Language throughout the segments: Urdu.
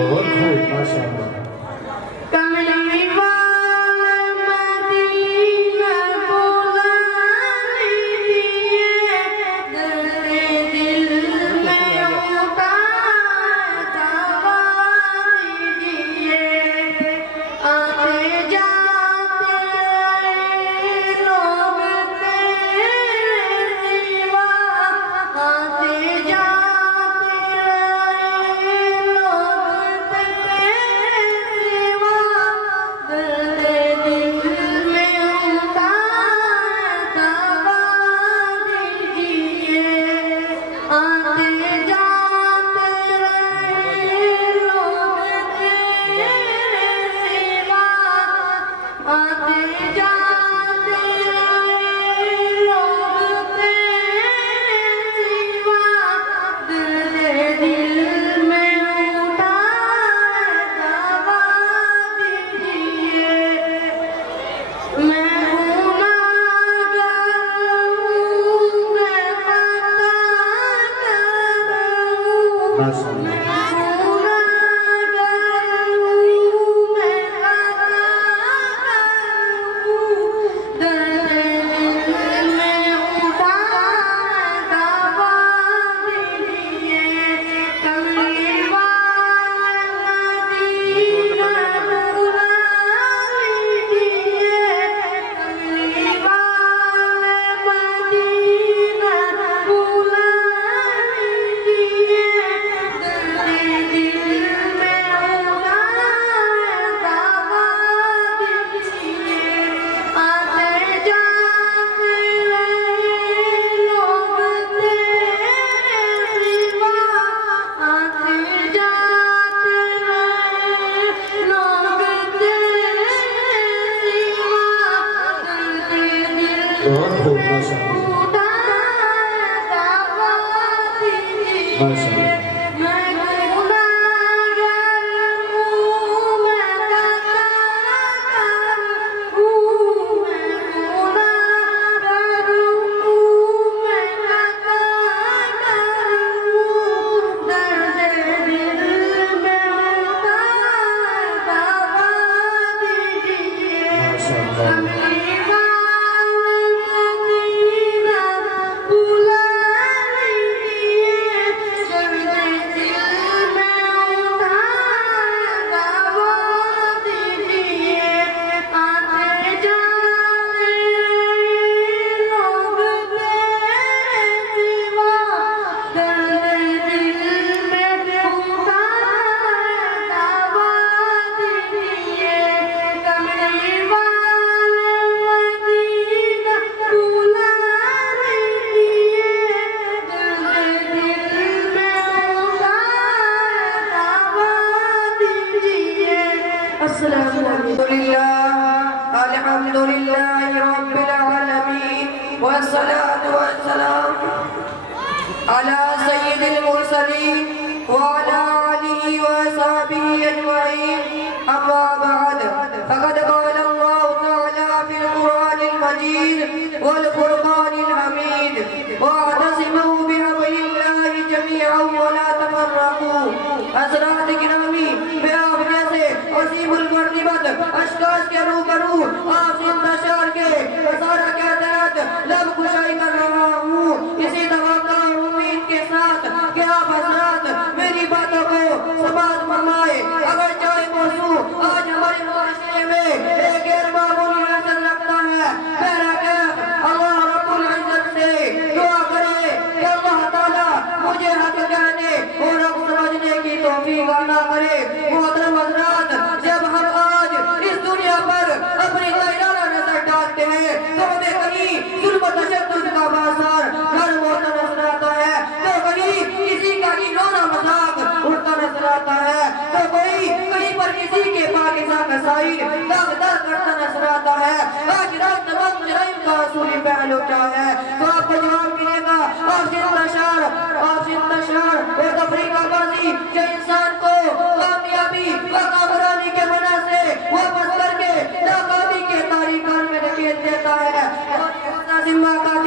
بہت خوب ماشاءاللہ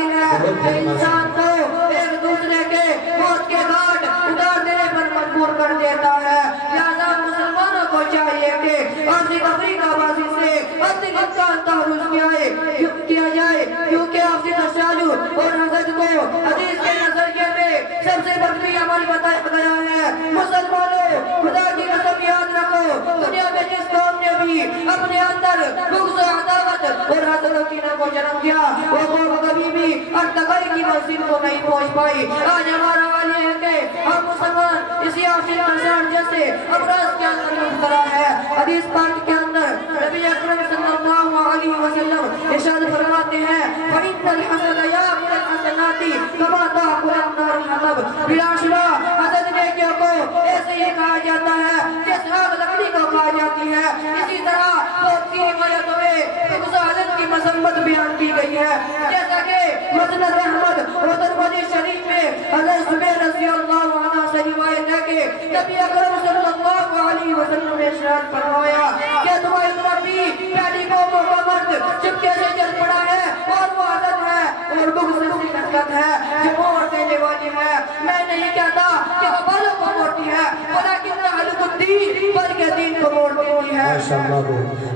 انسان کو ایک دوسرے کے موت کے گھاٹ اتار دینے پر مجبور کر دیتا ہے. لہذا آپسی تفریقہ بازی سے اپنے نقصان تحرز کیا جائے، کیونکہ آپسی تشاجر اور حسد کو حدیث کے نظریے میں سب سے بدترین عمل بتایا گیا ہے۔ مسلمانوں، خدا کی قسم یاد رکھو، دنیا میں جس قوم نے بھی اپنے اندر بغض و عداوت اور حسد و کینہ کو جنم دیا، وہ قوم کبھی بھی ارتقائی کی منزل کو نہیں پہنچ پائی۔ آج ہمارا حال یہ ہے کہ ہم مسلمان اسی آپسی تشاجر جیسے امراض کے اندر مبتلا ہے۔ حدیث پاک کے اندر نبی اکرم صلی اللہ علیہ وسلم ارشاد فرماتے ہیں فَإِنَّ الْحَسَدَ يَأْكُلُ الْحَسَنَاتِ كَمَا تَأْكُلُ النَّارُ الْحَطَبَ۔ بلا شبہ حسد نیکیوں کو ایسے ہی کہا جاتا ہے جس آگ لکڑی کو کہا جاتی ہے، اسی طرح بہت سی روایتوں میں بغض و حسد کی مذمت بیان کی گئی ہے، جیسا کہ مسند احمد اور ترمذی شریف میں حضرت زبیر رضی اللہ عنہ سے روایت ہے کہ نبی اکرم صلی اللہ علیہ وسلم نے ارشاد فرمایا کہ تمہاری طرف بھی پہلی قوموں کا مرد چپکے سے چل پڑا ہے اور وہ حسد ہے اور بغض سے نفرت ہے جو موڑ دینے والی ہے۔ میں نہیں کہتا کہ وہ بالوں کو موڑتی ہے، ولیکن تعلق الدین بلکہ دین کو موڑ دیتی ہے۔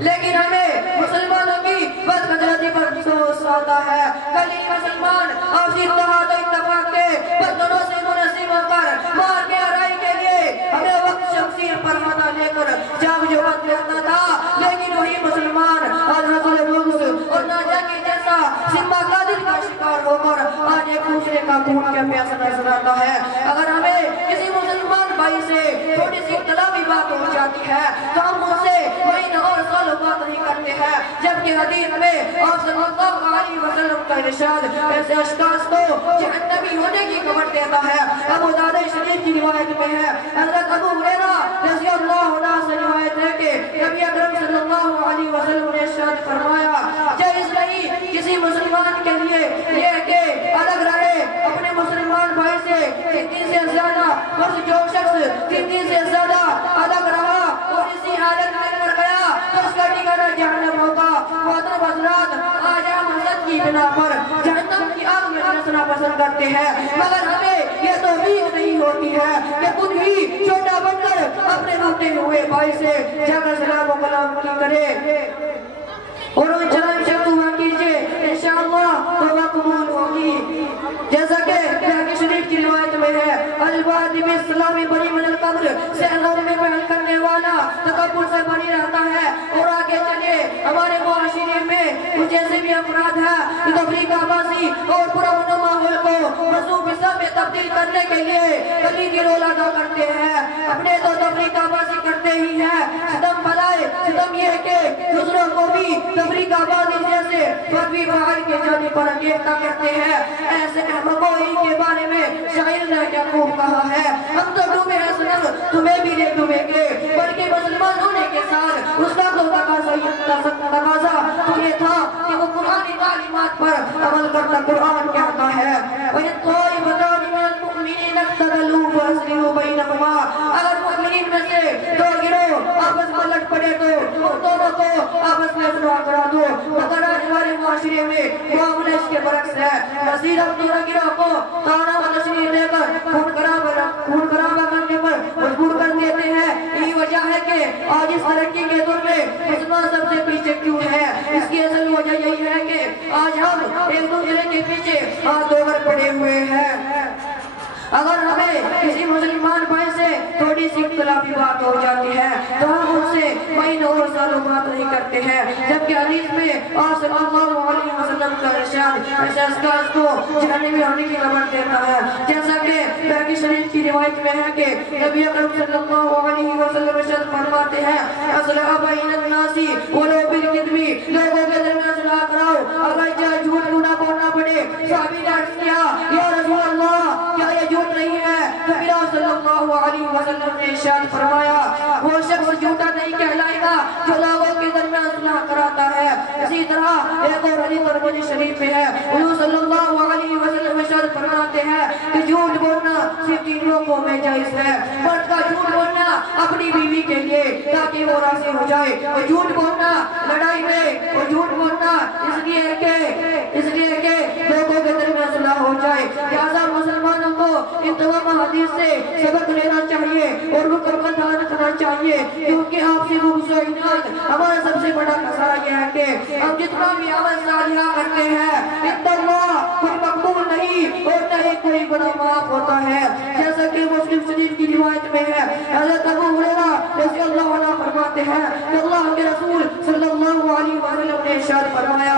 لیکن ہمیں مسلمانوں کی بدقدرتی پر افسوس آتا ہے۔ کل ہی مسلمان آپسی اتحاد و اتفاق کے بندروں سے منظم ہو کر مار کے آرائی کے لیے ہمیں وقت شمشیر پر ہاتھا لے کر جاگ جو بند کرتا تھا، لیکن وہی مسلمان آج حضر بغض اور ناجاکی جیسا سمہ قادر کا شکار ہو کر آج ایک دوسرے کا خون کے پیاسا نظر آتا ہے۔ اگر ہمیں کسی مسلمان بھائی سے تھوڑی سی اختلافی بات ہو جاتی ہے تو ہم ان سے مہینہ اور سالوں بات نہیں کرتے ہیں، جبکہ حدیث میں آپ صلی اللہ علیہ وسلم کا ارشاد ایسے اشخاص کو جہنمی ہونے کی خبر دیتا ہے۔ ابو داؤد شریف کی روایت میں ہے، حضرت ابو ہریرہ رضی اللہ عنہ سے روایت ہے کہ نبی اکرم صلی اللہ علیہ وسلم نے ارشاد فرمایا جائز نہیں کسی مسلمان کے لیے یہ کہ الگ رہے اپنے مسلمان بھائی سے زندگی سے زیادہ، اور جو شخص زندگی سے زیادہ الگ رہا اور اسی حالت میں مر گیا تو اس کا ٹھکانہ جہنم ہوگا۔ محترم حضرات، آج ہم حسد کی بنا پر جہنم کی آگ میں جلنا پسند کرتے ہیں، مگر ہمیں یہ توفیق نہیں ہوتی ہے کہ خود ہی چھوٹا بن کر اپنے روٹے ہوئے بھائی سے جا کر سلام و کلام کی کرے اور ان چلائم شکوہ کیجئے، انشاءاللہ توبہ قبول ہوگی۔ جیسا کہ بحقی شریف کی روایت میں ہے الوادی میں اسلامی بری من القبر سے غور میں پہل کرنے والا تکبر سے بری رہتا ہے۔ اور آگے چلیے، ہمارے معاشرے میں کچھ ایسے بھی افراد ہیں جو تفریقہ بازی اور پرامن ماحول کو مذہب حصہ میں تبدیل کرنے کے لیے گلی کی رول ادا کرتے ہیں۔ اپنے تو تفریقہ بازی کرتے ہی ہیں، ستم بلائے ستم یہ کہ دوسروں کو بھی تفریقہ بازی جیسے فردی فعال کے جانب پر انگیختہ کرتے ہیں۔ ایسے احمقوں ہی کے بارے میں شاعر نے کیا خوب کہا ہے ہم تو ڈوبے ہیں سنم تمہیں بھی نہیں ڈوبیں گے، بلکہ مسلمان ہونے کے ساتھ اس کا تو تقاضا تو یہ تھا کہ وہ قرآنی تعلیمات پر عمل کرتا قرآن کہتا ہے وَإِن طَائِفَتَانِ مِنَ الْمُؤْمِنِينَ اقْتَتَلُوا فَأَصْلِحُوا بَيْنَهُمَا۔ اگر مؤمنین میں سے دو گروہ آپس میں لڑ پڑے تو ان دونوں کو آپس میں صلح کرا دو۔ مگر آج ہمارے معاشرے میں معاملہ اس کے برعکس ہے، نصیر اپنے گروہ کو تانا و تشریح دے کر خون خرابہ کرنے پر مجبور کر دیتے ہیں۔ یہی وجہ ہے کہ آج اس ترقی کے دور میں مسلمان سب سے پیچھے کیوں ہے؟ اس کی اصل وجہ یہی ہے کہ آج ہم ایک دوسرے کے پیچھے ہاتھ دھو کر پڑے ہوئے ہیں۔ اگر ہمیں کسی مسلمان بھائی سے تھوڑی سی اختلافی بات ہو جاتی ہے تو ہم ان سے مہینوں اور سالوں بات نہیں کرتے ہیں، جبکہ حدیث میں آپ صلی اللہ علیہ وسلم کا ارشاد ایسے اشخاص کو جہنمی ہونے کی خبر دیتا ہے۔ جیسا کہ بحقی شریف کی روایت میں ہے کہ نبی اکرم صلی اللہ علیہ وسلم ارشاد فرماتے ہیں اصلح بین الناس ولو بالکذب، لوگوں کے درمیان صلح کراؤ اگر چاہے جھوٹ کیوں نہ بولنا پڑے۔ صحابی نے عرض کیا یا رسول اللہ کیا یہ جھوٹ نہیں ہے؟ تو پھر آپ صلی اللہ علیہ وسلم نے ارشاد فرمایا وہ شخص جھوٹا نہیں کہلائے گا جو لوگوں کے درمیان صلح کراتا ہے۔ اسی طرح ایک اور حدیث ترمذی شریف میں ہے حضور صلی اللہ علیہ وسلم ارشاد فرماتے ہیں کہ جھوٹ بولنا صرف تین لوگوں میں جائز ہے، مرد کا جھوٹ بولنا اپنی بیوی کے لیے تاکہ وہ راضی ہو جائے، اور جھوٹ بولنا لڑائی میں، اور جھوٹ بولنا اس لیے کہ لوگوں کے درمیان صلح ہو جائے۔ لہذا مسلمانوں کو ان تمام حدیث سے سبق لینا چاہیے اور رکن کا دھیان رکھنا چاہیے، کیونکہ آپ سے بغض و عناد سے بڑا خسارہ یہ ہے کہ ہم جتنا بھی عمل صالحہ کرتے ہیں اتنا کوئی مقبول نہیں اور نہ ہی کوئی گناہ معاف ہوتا ہے. جیسا کہ مسلم شریف کی روایت میں ہے حضرت ابو ہریرہ رضی اللہ عنہ فرماتے ہیں کہ اللہ کے رسول صلی اللہ علیہ وسلم نے ارشاد فرمایا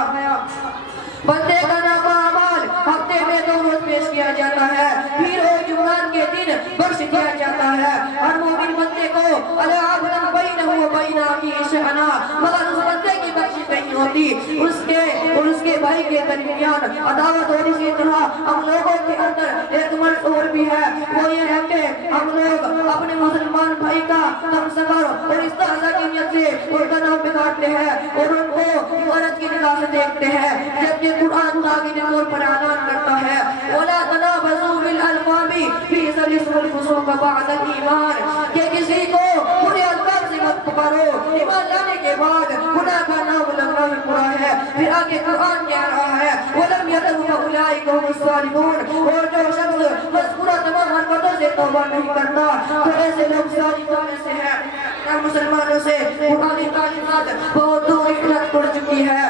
بندے کا نامہ اعمال ہفتے میں 2 روز پیش کیا جاتا ہے, پھر اور جمعرات کے دن بخش دیا جاتا ہے. ہر مومن بندے کو الا عبد بینہ و بین اخیہ شأنا, مگر اس بندے کی بخشش نہیں ہوتی اس کے اور اس کے بھائی کے درمیان عداوت. اور اسی طرح ہم لوگوں کے اندر ایک مرض اور بھی ہے, وہ یہ ہے کہ ہم لوگ اپنے مسلمان بھائی کا تمسخر اور استہزاء کی نیت سے ان کا نام بگاڑتے ہیں اور ان کو عورت کی نگاہ سے دیکھتے ہیں, جبکہ قرآن تاکید طور پر اعلان کرتا ہے وَلَا تَنَابَزُوا بِالْأَلْقَابِ بِئْسَ الِاسْمُ الْفُسُوقُ بَعْدَ الْإِيمَانِ, کہ کسی کو برے القاب سے مت پکارو, ایمان لانے کے بعد گناہ کا نام لگنا بھی برا ہے. پھر آگے قرآن کہہ رہا ہے وَلَمْ يَتُوبُوا فَأُولَٰئِكَ هُمُ الصَّالِحُونَ, اور جو شخص مذکورہ تمام حرکتوں سے توبہ نہیں کرتا تو ایسے لوگ صالحوں میں سے ہیں. مسلمانوں سے قرآن تعلیمات بہت دور اخلاق پڑ چکی ہے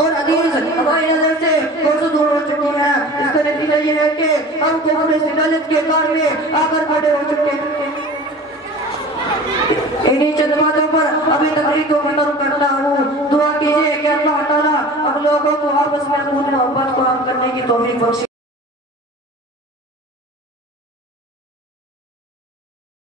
اور حدیث ہماری نظر سے بہت دور ہو چکی ہے. اس کا نتیجہ یہ ہے کہ ہم کو اپنے ذلت کے کار میں آ کر کھڑے ہو چکے ہیں. انہی چند باتوں پر ابھی تقریر کو ختم کرتا ہوں. دعا کیجئے کہ اللہ تعالیٰ ہم لوگوں کو آپس میں محبت کو عام کرنے کی توفیق بخشے.